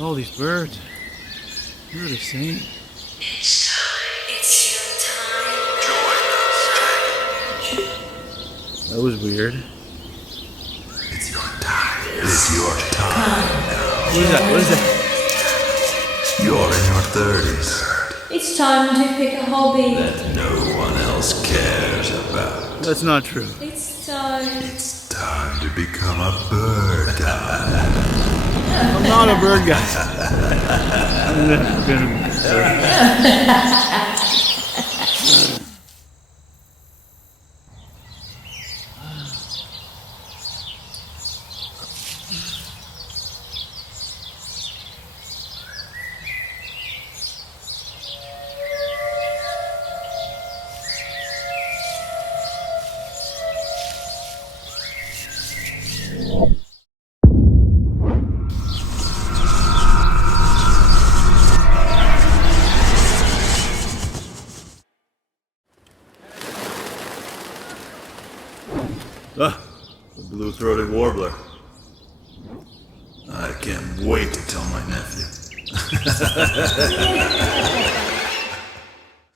All these birds. They're the same. It's your time. That was weird. It's your time. It's your time now. What is that? What is that? You're in your 30s. It's time to pick a hobby. That no one else cares about. That's not true. It's time. It's time to become a bird guy. I'm not a bird guy. I'm never gonna be a bird guy. Ah, the blue-throated warbler. I can't wait to tell my nephew.